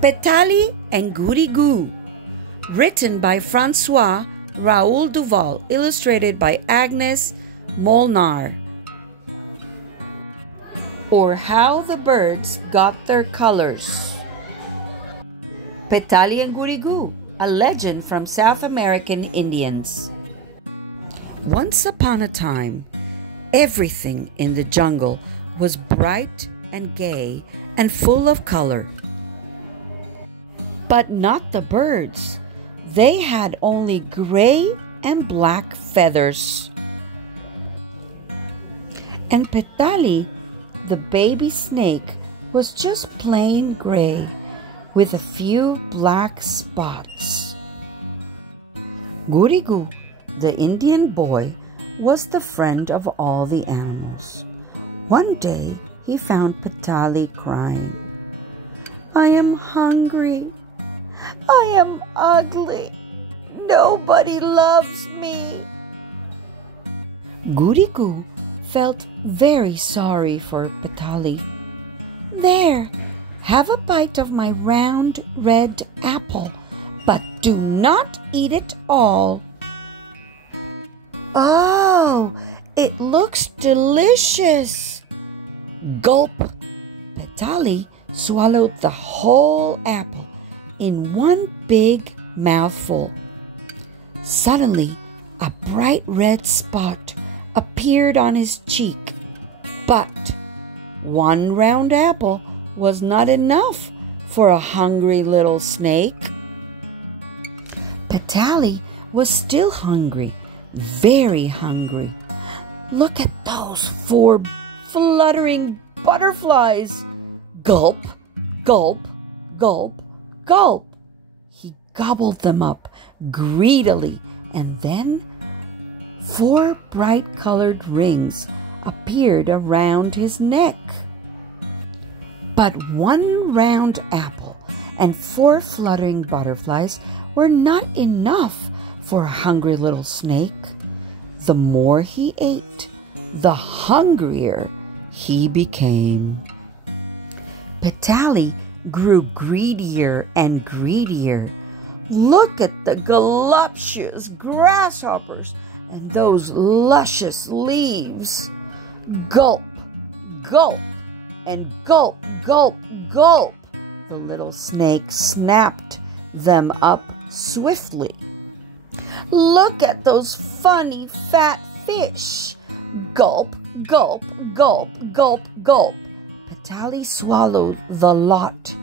Petali and Gurigoo, written by Francois Raoul Duval, illustrated by Agnes Molnar. Or How the Birds Got Their Colors. Petali and Gurigoo, a legend from South American Indians. Once upon a time, everything in the jungle was bright and gay and full of color. But not the birds. They had only gray and black feathers. And Petali, the baby snake, was just plain gray with a few black spots. Gurigoo, the Indian boy, was the friend of all the animals. One day he found Petali crying. "I am hungry. I am ugly. Nobody loves me." Gurigoo felt very sorry for Petali. "There, have a bite of my round red apple, but do not eat it all." "Oh, it looks delicious." Gulp! Petali swallowed the whole apple in one big mouthful. Suddenly, a bright red spot appeared on his cheek. But one round apple was not enough for a hungry little snake. Petali was still hungry, very hungry. "Look at those 4 fluttering butterflies." Gulp, gulp, gulp, gulp. He gobbled them up greedily, and then 4 bright-colored rings appeared around his neck. But one round apple and 4 fluttering butterflies were not enough for a hungry little snake. The more he ate, the hungrier he became. Petali grew greedier and greedier. "Look at the voluptuous grasshoppers and those luscious leaves." Gulp, gulp, and gulp, gulp, gulp. The little snake snapped them up swiftly. "Look at those funny fat fish." Gulp, gulp, gulp, gulp, gulp. Petali swallowed the lot.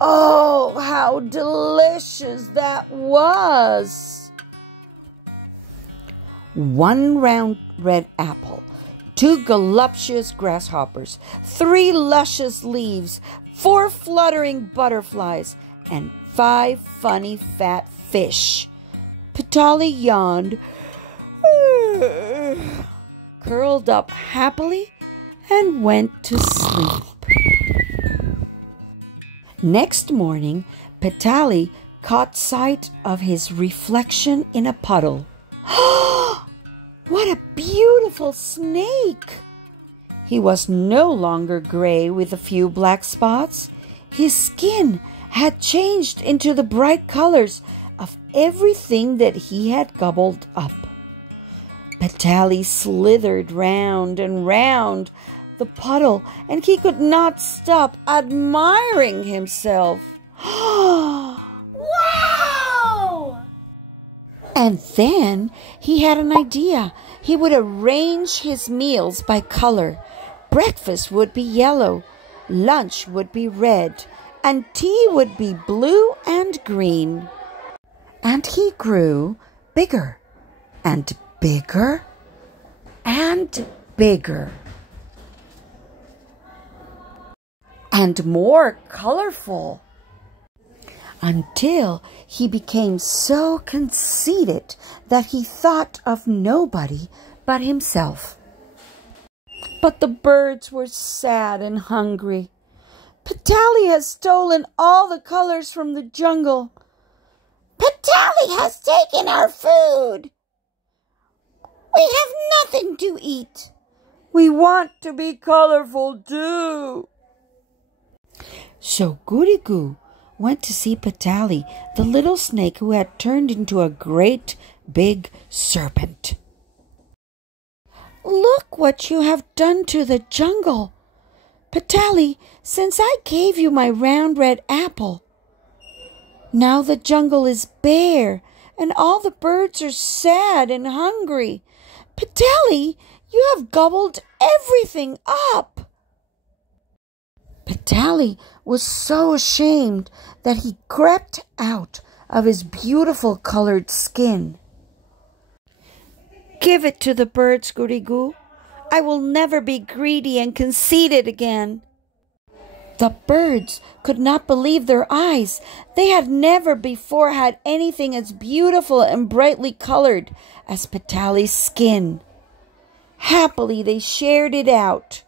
Oh, how delicious that was! 1 round red apple, 2 voluptuous grasshoppers, 3 luscious leaves, 4 fluttering butterflies, and 5 funny fat fish. Petali yawned, curled up happily, and went to sleep. Next morning, Petali caught sight of his reflection in a puddle. What a beautiful snake! He was no longer gray with a few black spots. His skin had changed into the bright colors of everything that he had gobbled up. Petali slithered round and round the puddle, and he could not stop admiring himself. Wow! And then he had an idea. He would arrange his meals by color. Breakfast would be yellow, lunch would be red, and tea would be blue and green. And he grew bigger and bigger and bigger, and more colorful, until he became so conceited that he thought of nobody but himself. But the birds were sad and hungry. "Petali has stolen all the colors from the jungle." "Petali has taken our food. We have nothing to eat." "We want to be colorful too." So Gurigoo went to see Petali, the little snake who had turned into a great big serpent. "Look what you have done to the jungle. Petali, since I gave you my round red apple, now the jungle is bare and all the birds are sad and hungry. Petali, you have gobbled everything up." Petali was so ashamed that he crept out of his beautiful colored skin. "Give it to the birds, Gurigoo. I will never be greedy and conceited again." The birds could not believe their eyes. They had never before had anything as beautiful and brightly colored as Petali's skin. Happily they shared it out.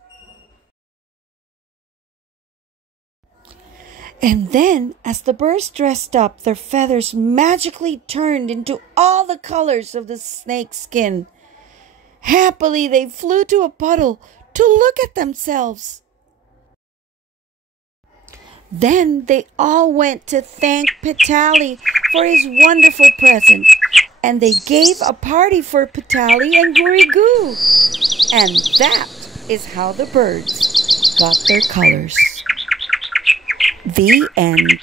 And then, as the birds dressed up, their feathers magically turned into all the colors of the snake's skin. Happily they flew to a puddle to look at themselves. Then they all went to thank Petali for his wonderful present, and they gave a party for Petali and Gurigoo. And that is how the birds got their colors. The end.